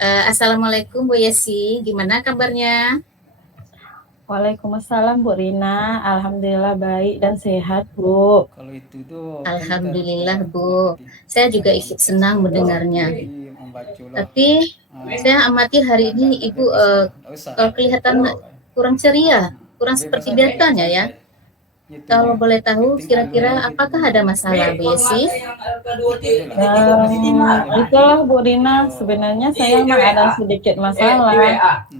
Assalamualaikum Bu Yesi, gimana kabarnya? Waalaikumsalam Bu Rina, alhamdulillah baik dan sehat Bu. Kalau itu tuh kan kita harus Alhamdulillah kayak Bu, berarti saya juga cara ikut senang mengeksplorasi, mendengarnya. membaca lah. Tapi saya amati hari ini Nggak Ibu bisa lah, nggak usah. kelihatan kurang ceria, kurang Bebas seperti aja, biasanya ya. santai. Kalau Itunya. boleh tahu, Penting kira-kira alurnya gitu. apakah ada masalah Bu Yesi? Itu aja lah. Itulah Bu Rina, sebenarnya saya mah ada sedikit masalah.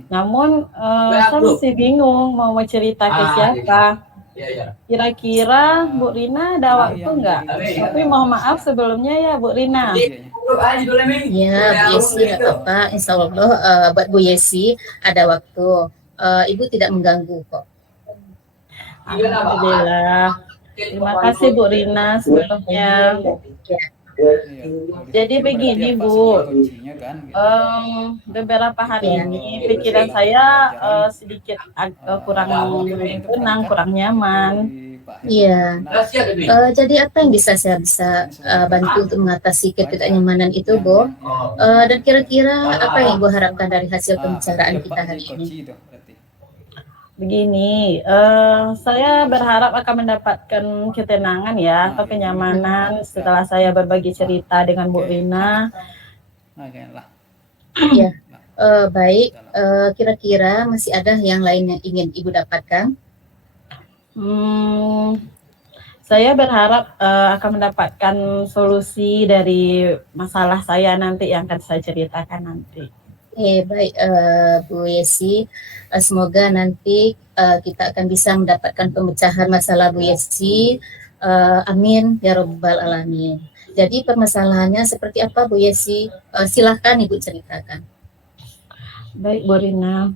Namun saya masih bingung mau cerita ke siapa. Kira-kira Bu Rina ada Pilih waktu yang nggak? jadi itu Tapi yang mohon maaf bisa sebelumnya ya Bu Rina. dianya. Ya, Bu Yesi, nggak apa-apa. Insya Allah buat Bu Yesi ada waktu. Ibu tidak mengganggu kok. Alhamdulillah. Terima kasih Bu Rina sebelumnya. Ya. Iya. Kalau di Jadi situ berarti begini apa Bu, sebagai kuncinya kan gitu. beberapa Itu hari ini pikiran setelah saya pembelajaran sedikit kurang mungkin yang tenang, ditekankan kurang itu nyaman. di Pak Heru Iya. itu benar. Jadi apa yang saya bisa Ini sebagai bantu untuk mengatasi baca ketidaknyamanan itu, Bu? yang Dan kira-kira apa yang Ibu harapkan dari hasil berarti pembicaraan dapat kita jadi hari ini? kunci itu berarti. Begini, saya berharap akan mendapatkan ketenangan ya atau kenyamanan setelah saya berbagi cerita dengan Bu Rina. Nah, kayaklah. Ya, baik. Kira-kira masih ada yang lain yang ingin Ibu dapatkan? Saya berharap akan mendapatkan solusi dari masalah saya nanti yang akan saya ceritakan nanti. Baik Bu Yesi, semoga nanti kita akan bisa mendapatkan pemecahan masalah Bu Yesi. Amin ya robbal alamin. Jadi permasalahannya seperti apa Bu Yesi? Silahkan Ibu ceritakan. Baik Bu Rina,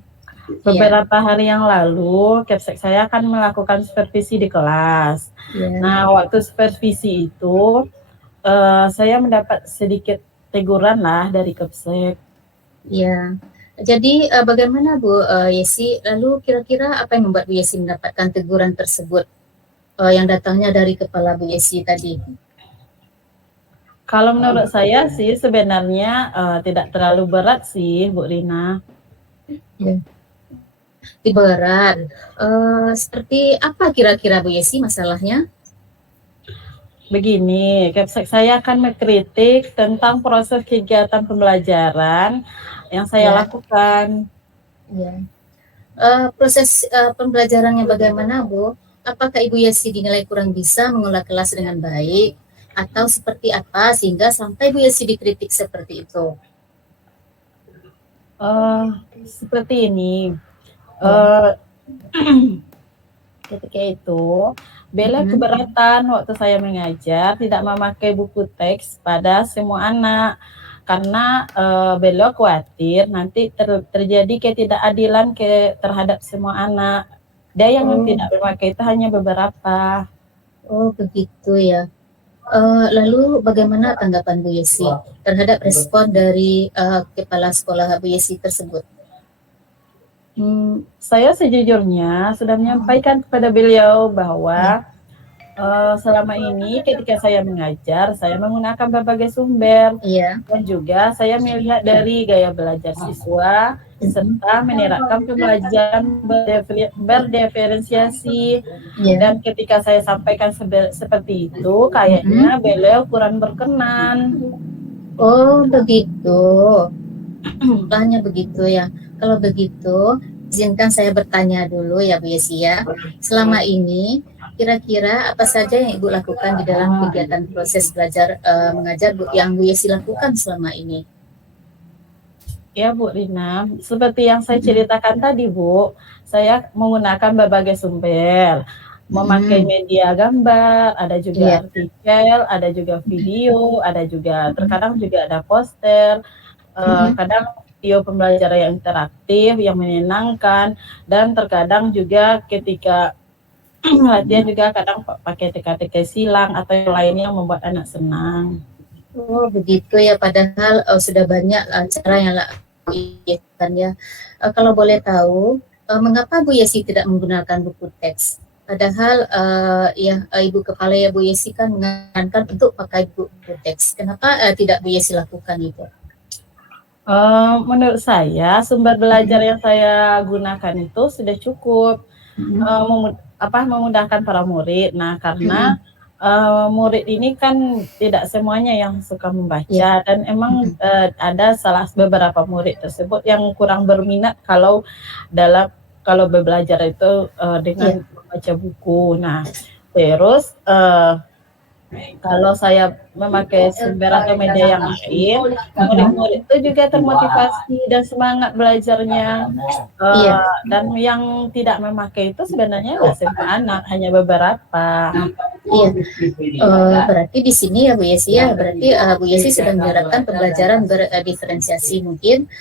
beberapa hari yang lalu Kepsek saya akan melakukan supervisi di kelas. Nah, waktu supervisi itu saya mendapat sedikit teguran lah dari Kepsek. Ya, jadi bagaimana Bu Yesi? Lalu kira-kira apa yang membuat Bu Yesi mendapatkan teguran tersebut yang datangnya dari kepala Bu Yesi tadi? Kalau menurut saya sih sebenarnya tidak terlalu berat sih Bu Rina. Ya. Berat. Seperti apa kira-kira Bu Yesi masalahnya? Begini, Kepsek saya akan mengkritik tentang proses kegiatan pembelajaran yang saya lakukan. Ya. Proses pembelajarannya bagaimana, Bu? Apakah Ibu Yesi dinilai kurang bisa mengelola kelas dengan baik? Atau seperti apa sehingga sampai Bu Yesi dikritik seperti itu? Seperti ini. Ketika itu, Bella keberatan waktu saya mengajar tidak memakai buku teks pada semua anak karena Bella khawatir nanti terjadi ketidakadilan terhadap semua anak. Dia yang tidak memakai itu hanya beberapa. Oh begitu ya. Lalu bagaimana tanggapan Bu Yesi terhadap respon dari kepala sekolah Bu Yesi tersebut? Saya sejujurnya sudah menyampaikan kepada beliau bahwa selama ini ketika saya mengajar, saya menggunakan berbagai sumber dan juga saya melihat dari gaya belajar siswa serta menerapkan pembelajaran berdiferensiasi. Dan ketika saya sampaikan seperti itu, kayaknya beliau kurang berkenan. Oh begitu, hanya begitu ya. Kalau begitu, izinkan saya bertanya dulu ya Bu Yesi ya. Selama ini kira-kira apa saja yang Ibu lakukan di dalam kegiatan proses belajar mengajar yang Bu Yesi lakukan selama ini? Ya Bu Rina, seperti yang saya ceritakan tadi Bu, saya menggunakan berbagai sumber, memakai media gambar, ada juga artikel, ada juga video, ada juga terkadang juga ada poster, kadang video pembelajaran yang interaktif, yang menyenangkan, dan terkadang juga ketika latihan juga kadang pakai teka-teki silang atau yang lainnya yang membuat anak senang. Oh begitu ya, padahal sudah banyak cara yang lakukan ya. Kalau boleh tahu, mengapa Bu Yesi tidak menggunakan buku teks? Padahal Ibu Kepala ya Bu Yesi kan menyarankan untuk pakai buku teks. Kenapa tidak Bu Yesi lakukan itu? Menurut saya sumber belajar yang saya gunakan itu sudah cukup memudahkan para murid. Nah, karena murid ini kan tidak semuanya yang suka membaca dan emang ada beberapa murid tersebut yang kurang berminat kalau belajar itu dengan membaca buku. Nah, terus kalau saya memakai sumber atau media yang lain, murid-murid itu juga termotivasi dan semangat belajarnya. Dan yang tidak memakai itu sebenarnya nggak semua anak, hanya beberapa. Berarti di sini ya Bu Yesi ya, berarti Bu Yesi sedang menerapkan pembelajaran berdiferensiasi. Mungkin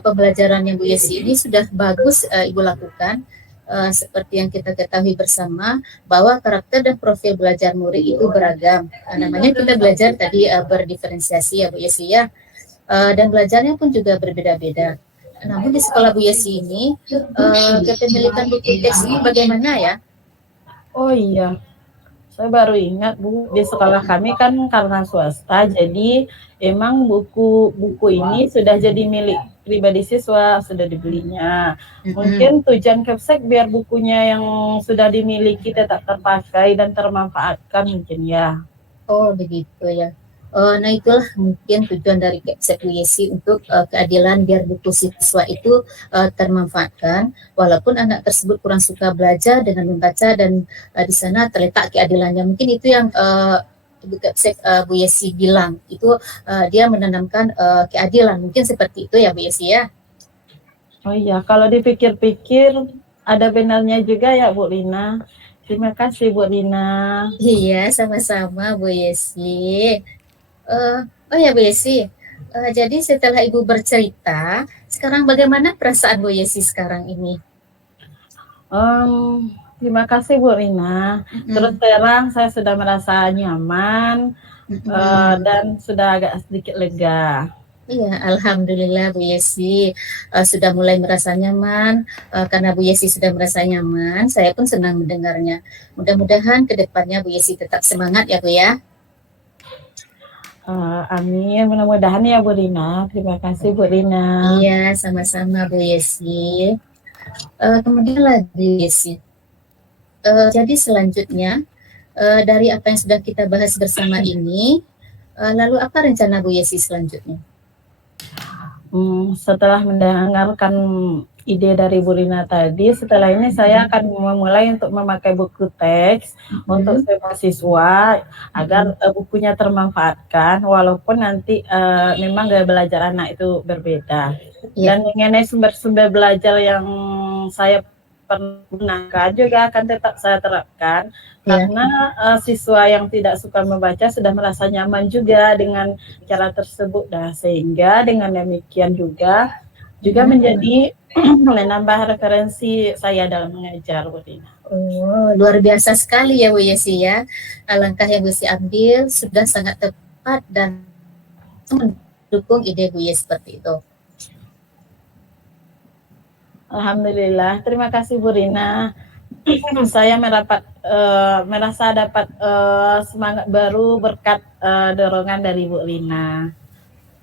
pembelajaran yang Bu Yesi ini sudah bagus Ibu lakukan. Seperti yang kita ketahui bersama bahwa karakter dan profil belajar murid itu beragam. Namanya kita belajar tadi berdiferensiasi ya Bu Yesi ya, dan belajarnya pun juga berbeda-beda. Namun di sekolah Bu Yesi ini kepemilikan buku teks ini bagaimana ya? Oh iya, saya baru ingat Bu, di sekolah kami kan karena swasta, jadi emang buku ini sudah jadi milik pribadi siswa, sudah dibelinya. Mungkin tujuan Kepsek biar bukunya yang sudah dimiliki tetap terpakai dan termanfaatkan mungkin ya. Oh begitu ya. Nah itulah mungkin tujuan dari Kepsek Bu Yesi untuk keadilan biar buku siswa itu termanfaatkan walaupun anak tersebut kurang suka belajar dengan membaca dan di sana terletak keadilannya. Mungkin itu yang Ibu Kepsek Bu Yesi bilang itu dia menanamkan keadilan, mungkin seperti itu ya Bu Yesi ya. Oh iya, kalau dipikir-pikir ada benarnya juga ya Bu Rina. Terima kasih Bu Rina. Iya, sama-sama Bu Yesi. Oh ya Bu Yesi, jadi setelah Ibu bercerita, sekarang bagaimana perasaan Bu Yesi sekarang ini? Terima kasih Bu Rina. Terus terang saya sudah merasa nyaman dan sudah agak sedikit lega. Iya, alhamdulillah Bu Yesi sudah mulai merasa nyaman. Karena Bu Yesi sudah merasa nyaman, saya pun senang mendengarnya. Mudah-mudahan ke depannya Bu Yesi tetap semangat ya Bu ya. Amin, mudah-mudahan ya Bu Rina. Terima kasih Bu Rina. Iya, sama-sama Bu Yesi. Kemudian lagi Bu Yesi. Jadi selanjutnya dari apa yang sudah kita bahas bersama ini, lalu apa rencana Bu Yesi selanjutnya? Setelah mendengarkan ide dari Bu Rina tadi, setelah ini saya akan memulai untuk memakai buku teks untuk semua siswa agar bukunya termanfaatkan walaupun nanti memang gaya belajar anak itu berbeda. Dan mengenai sumber-sumber belajar yang saya gunakan juga akan tetap saya terapkan karena siswa yang tidak suka membaca sudah merasa nyaman juga dengan cara tersebut, sehingga dengan demikian juga menjadi menambah referensi saya dalam mengajar Bu Rina. Oh, luar biasa sekali ya Bu Yesi ya. Langkah yang Bu Yesi ambil sudah sangat tepat dan mendukung ide Bu Yesi seperti itu. Alhamdulillah, terima kasih Bu Rina. Saya merasa dapat semangat baru berkat dorongan dari Bu Rina.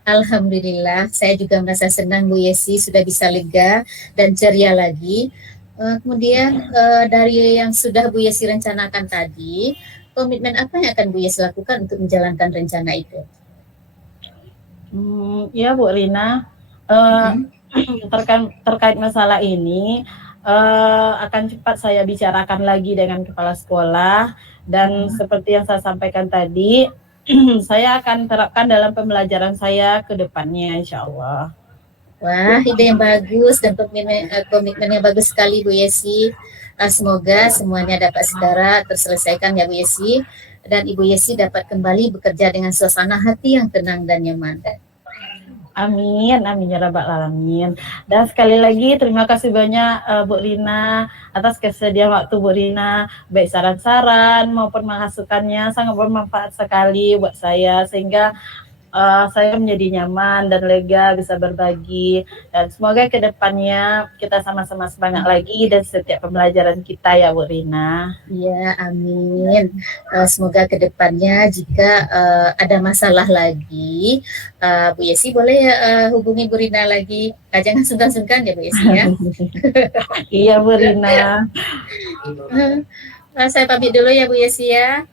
Alhamdulillah, saya juga merasa senang Bu Yesi sudah bisa lega dan ceria lagi. Kemudian dari yang sudah Bu Yesi rencanakan tadi, komitmen apa yang akan Bu Yesi lakukan untuk menjalankan rencana itu? Ya Bu Rina, terkait masalah ini akan cepat saya bicarakan lagi dengan kepala sekolah dan seperti yang saya sampaikan tadi, saya akan terapkan dalam pembelajaran saya ke depannya insya Allah. Wah, ide yang bagus dan komitmen yang bagus sekali Bu Yesi. Semoga semuanya dapat segera terselesaikan ya Bu Yesi, dan Ibu Yesi dapat kembali bekerja dengan suasana hati yang tenang dan nyaman. Amin, amin ya rabbal alamin. Dan sekali lagi terima kasih banyak Bu Rina atas kesediaan waktu Bu Rina, baik saran-saran maupun masukannya sangat bermanfaat sekali buat saya, sehingga saya menjadi nyaman dan lega bisa berbagi, dan semoga kedepannya kita sama-sama semangat lagi dan setiap pembelajaran kita ya Bu Rina. Ya, amin. Semoga kedepannya jika ada masalah lagi, Bu Yesi boleh hubungi Bu Rina lagi. Jangan sungkan-sungkan ya Bu Yesi ya. Iya Bu Rina. Saya pamit dulu ya Bu Yesi ya.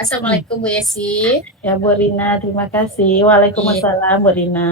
Assalamualaikum Bu Yesi. Ya Bu Rina, terima kasih. Waalaikumsalam Bu Rina.